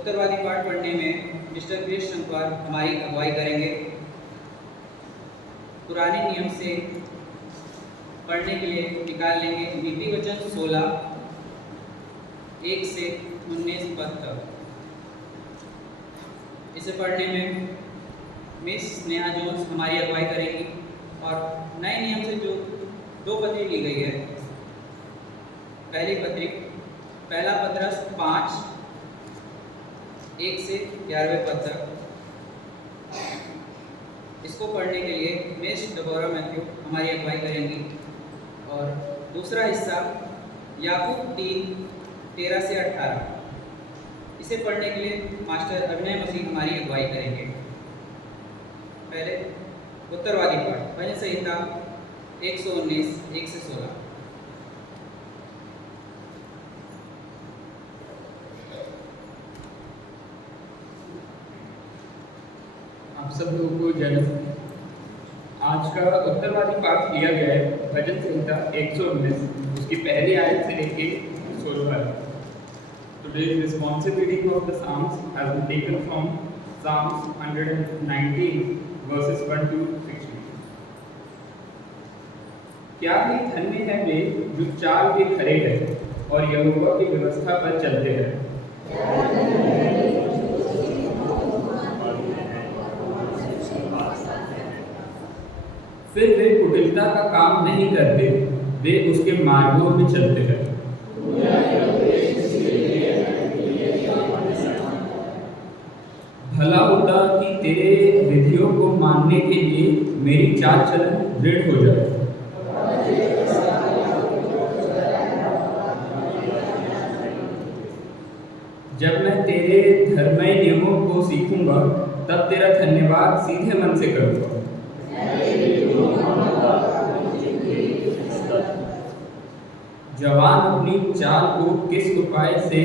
उत्तरवादी पाठ पढ़ने में मिस्टर कृष्ण शंकर हमारी अगुवाई करेंगे। पुराने नियम से पढ़ने के लिए निकाल लेंगे नीति वचन 16 1 से 19 पद तक। इसे पढ़ने में मिस स्नेहा जोन्स हमारी अगुवाई करेंगी और नए नियम से जो 2 पत्री ली गई है। पहला पत्रस 5 1 से 11वें पद तक। इसको पढ़ने के लिए मिस डबोरा मैथ्यू हमारी अगुवाई करेंगी और दूसरा हिस्सा याकूब 3:13 से 18। इसे पढ़ने के लिए मास्टर अभिनय मसीह हमारी अगुवाई करेंगे। पहले उत्तरवादी पाठ भजन संहिता 119 1 से 16। आप सब लोगों को जय मसीह। आज का उत्तरवादी पाठ लिया गया है भजन संहिता 119 उसकी पहली आयत से लेके 16। Today's responsive reading of the Psalms has been taken from Psalms 119 verses 1 to 16. क्या ही धन्य है वे जो चाल के खरे हैं और यहोवा की व्यवस्था पर चलते हैं। फिर वे कुटिलता का काम नहीं करते, वे उसके मार्गों में चलते हैं। भला होता कि तेरे विधियों को मानने के लिए मेरी चाल चलन दृढ़ हो जाए। जब मैं तेरे धर्ममय नियमों को सीखूंगा तब तेरा धन्यवाद सीधे मन से करूंगा। जवान अपनी चाल को किस उपाय से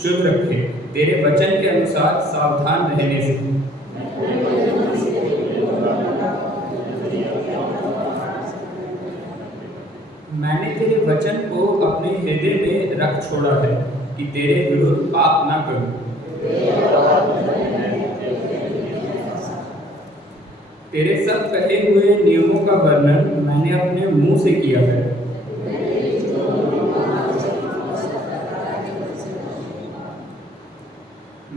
शुद्ध रखे, तेरे वचन के अनुसार सावधान रहने से। मैंने तेरे वचन को अपने हृदय में रख छोड़ा है कि तेरे विरुद्ध पाप ना करूं। तेरे सब कहे हुए नियमों का वर्णन मैंने अपने मुंह से किया है।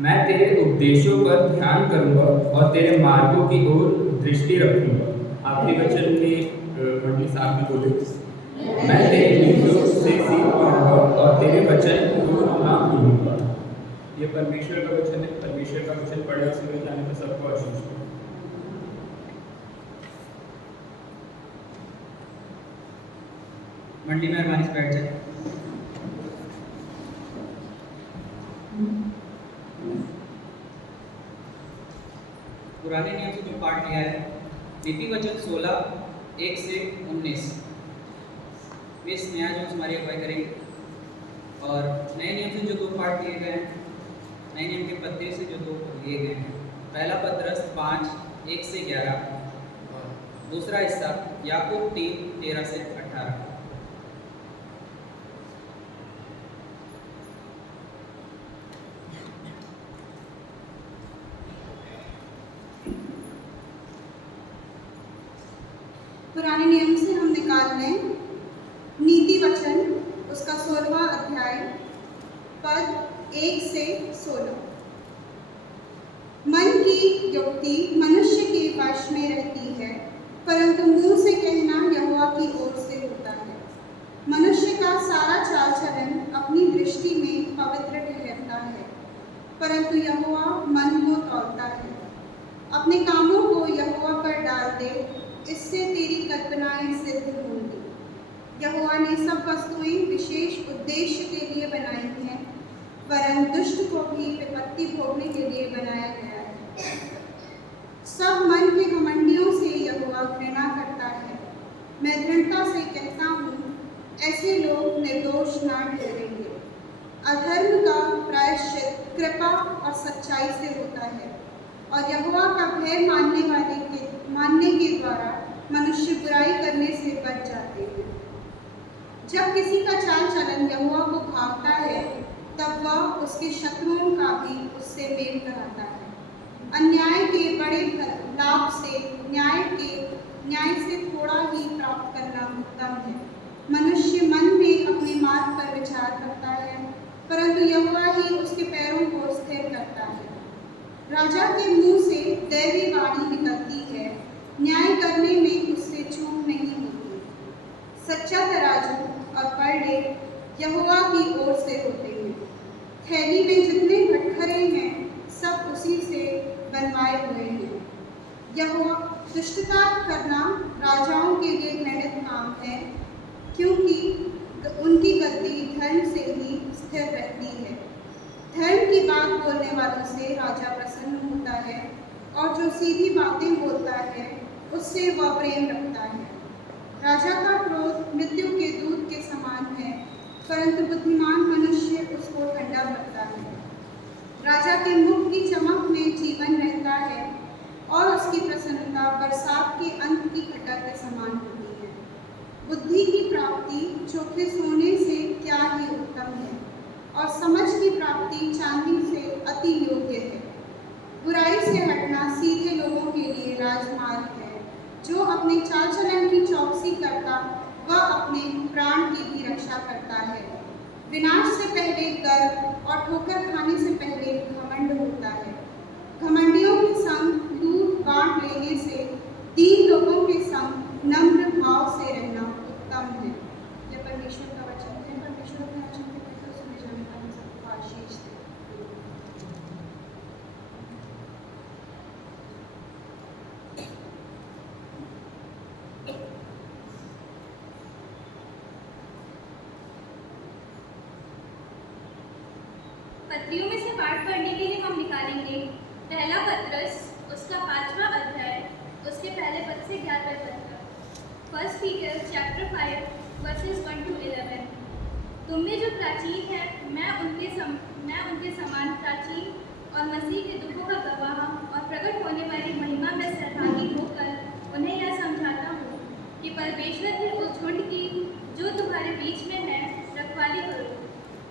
मैं तेरे उपदेशों पर ध्यान करूंगा और तेरे मार्गों की ओर दृष्टि रखूंगा। आखिरी वचन में मंडली साहब ने बोले, मैं तेरे विधियों से सीख पाऊंगा और तेरे वचन को ना भूलूंगा। ये परमेश्वर का वचन है। परमेश्वर का वचन पढ़े और समझ जाने पर सबको आशीष हो। मंडी में मेहरबानी से बैठ जाए। पुराने नियम से जो पाठ लिया है नीति वचन 16 1 से 19 में स्नेहा जोन्स हमारी अगुवाई करेंगे और नए नियम से जो 2 पाठ लिए गए हैं, नए नियम के पत्र से जो 2 लिए गए हैं। पहला पत्रस 5 1 से 11 और दूसरा हिस्सा याकूब 3:13 से 18। पुराने नियम से हम निकाल लें नीति वचन उसका 16वां अध्याय पद 1 से 16। मन की युक्ति मनुष्य के वश में रहती है, परंतु मुंह से कहना यहोवा की ओर से होता है। मनुष्य का सारा चाल चलन अपनी दृष्टि में पवित्र ठहरता है, परंतु यहोवा मन को तौलता है। अपने कामों को यहोवा पर डाल दे, इससे तेरी कल्पनाएं सिद्ध होंगी। यहोवा ने सब वस्तुएं विशेष उद्देश्य के लिए बनाई हैं, वरन दुष्ट को भी विपत्ति भोगने के लिए बनाया गया है। सब मन के घमंडियों से यहोवा घृणा करता है। मैं दृढ़ता से कहता हूँ, ऐसे लोग निर्दोष ना ठहरेंगे। अधर्म का प्रायश्चित कृपा और सच्चाई से होता है और यहोवा का भय मानने के द्वारा मनुष्य बुराई करने से बच जाते हैं। जब किसी का चाल चलन यहोवा को भावता है, तब वह उसके शत्रुओं का भी उससे से मेल कराता है। अन्याय के बड़े लाभ से न्याय से थोड़ा ही प्राप्त करना उत्तम है। मनुष्य मन में अपने मार्ग पर विचार करता है, परंतु यहोवा ही उसके पैरों को स्थिर करता है। राजा के मुंह से दैवी वाणी निकलती है, न्याय करने में उससे चूक नहीं होती। सच्चा तराजू और पलड़े यहोवा की ओर से होते हैं। थैली में जितने भटखरे हैं सब उसी से बनवाए हुए हैं। यहोवा दुष्टता करना राजाओं के लिए घृणित काम है, क्योंकि उनकी गद्दी धर्म से ही स्थिर रहती है। धर्म की बात बोलने वालों से राजा प्रसन्न होता है, और जो सीधी बातें बोलता है उससे वह प्रेम रखता है। राजा का क्रोध मृत्यु के दूत के समान है, परंतु बुद्धिमान मनुष्य उसको ठंडा रखता है। राजा के मुख की चमक में जीवन रहता है, और उसकी प्रसन्नता बरसात के अंत की खटक के समान होती है। बुद्धि की प्राप्ति चोखे सोने से क्या ही उत्तम है, और समझ की प्राप्ति चांदी से अति योग्य है। बुराई से हटना सीधे लोगों के लिए राजमार्ग है। जो अपने चाल चलन की चौकसी करता वह अपने प्राण की भी रक्षा करता है। विनाश से पहले गर्व और ठोकर खाने से पहले घमंड होता है। घमंडियों के संग लूट बांट लेने से दीन लोगों के संग नम्र भाव से रहना उत्तम है। यह परमेश्वर का वचन है। परमेश्वर के वचन के पहले सुने जाने का हम सबको आशीष दे। पत्रियों में से पाठ पढ़ने के लिए हम निकालेंगे पहला पत्रस उसका 5वां अध्याय उसके पहले पद से 11वें पद तक। First Peter chapter 5 versus 1 to 11। तुम में जो प्राचीन है मैं उनके समान प्राचीन और मसीह के दुखों का गवाह और प्रकट होने वाली महिमा में सहभागी होकर उन्हें यह समझाता हूँ कि परमेश्वर के उस झुंड की जो तुम्हारे बीच में है रखवाली करो,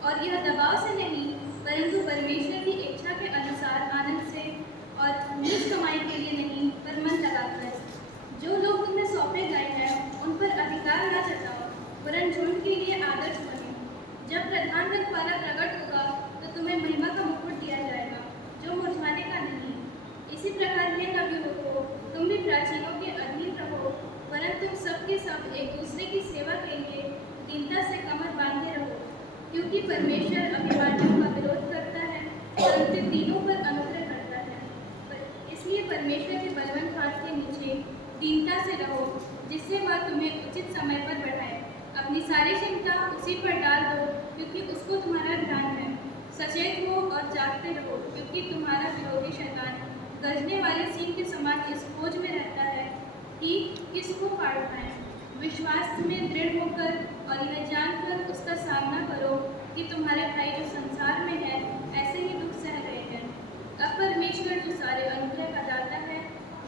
और यह दबाव से नहीं परंतु परमेश्वर की इच्छा के अनुसार आनंद से, और निज कमाई के लिए नहीं पर मन लगाकर। जो लोग तुम्हें सौंपे गए हैं उन पर अधिकार न जताओ, वरन झुंड के लिए आदर्श बनो। जब प्रधान रखवाला प्रकट होगा तो तुम्हें महिमा का मुकुट दिया जाएगा जो मुरझाने का नहीं। इसी प्रकार हे नबियों को तुम भी प्राचीनों के अधीन रहो, वरन तुम सबके सब एक दूसरे की सेवा के लिए दीनता से कमर बांधे रहो, क्योंकि परमेश्वर अभिमानियों का विरोध करता है परंतु दीनों पर अनुग्रह करता है। इसलिए परमेश्वर के बलवंत हाथ के नीचे दीनता से रहो, जिससे वह तुम्हें उचित समय पर बढ़ाए। अपनी सारी चिंता उसी पर डाल दो, क्योंकि उसको तुम्हारा ध्यान है। सचेत हो और जागते रहो, क्योंकि तुम्हारा विरोधी शैतान गरजने वाले सिंह के समान इस खोज में रहता है कि किसको फाड़ पाए। विश्वास में दृढ़ होकर और यह जानकर उसका सामना करो कि तुम्हारे भाई जो संसार में है ऐसे ही दुख सह रहे हैं। अब परमेश्वर जो सारे अनुग्रह का दाता है,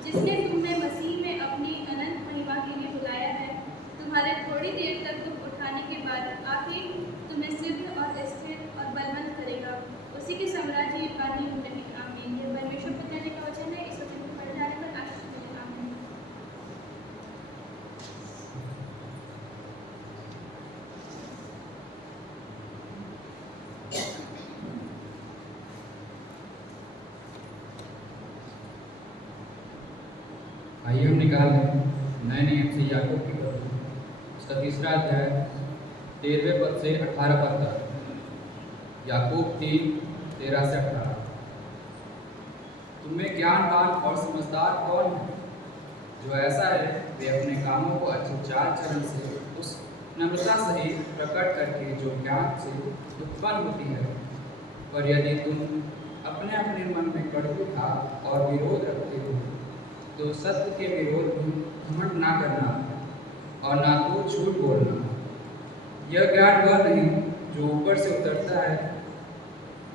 जिसने तुम्हें मसीह में अपनी अनंत महिमा के लिए बुलाया है, तुम्हारे थोड़ी देर तक दुख उठाने के बाद आखिर तुम्हें सिद्ध और स्थिर और बलवंत करेगा। उसी के साम्राज्य युगानी युग में। आमीन। यह परमेश्वर पिता जी का वचन है। इस वचन को पढ़ जाने पर आशीष मिले। आमीन। आइए हम निकाल लें नए नियम से याकूब की पत्री, उसका 3रा अध्याय 13वें पद से 18 पद तक। याकूब 3:13 से 18। तुम्हें ज्ञानवान और समझदार कौन है? जो ऐसा है वे अपने कामों को अच्छे चाल चलन से उस नम्रता सहित प्रकट करके जो ज्ञान से उत्पन्न होती है। पर यदि तुम अपने अपने मन में कटु भाव और विरोध रखते हो तो सत्य के विरोध में घमंड ना करना और ना तो झूठ बोलना। यह ज्ञान वह नहीं जो ऊपर से उतरता है,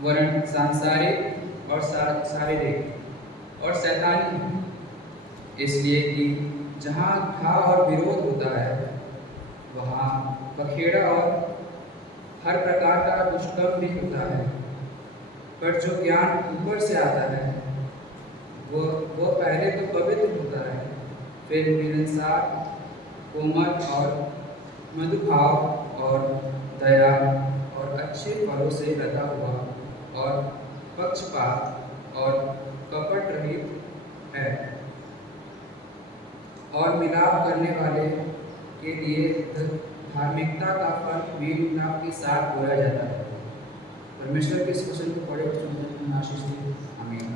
वरन सांसारिक और शारीरिक और शैतानी है। इसलिए कि जहाँ घाव और विरोध होता है वहाँ बखेड़ा और हर प्रकार का दुष्कर्म भी होता है। पर जो ज्ञान ऊपर से आता है वो पहले तो पवित्र होता है, फिर मिलनसार, कोमल और मधुभाव और दया और अच्छे फलों से लदा हुआ और पक्षपात और कपट रहित है, और मिलाप करने वाले के लिए धार्मिकता का फल मेल मिलाप के साथ बोया जाता है। परमेश्वर के इस वचन को पढ़े बच्चों को आशीष दे। आमीन।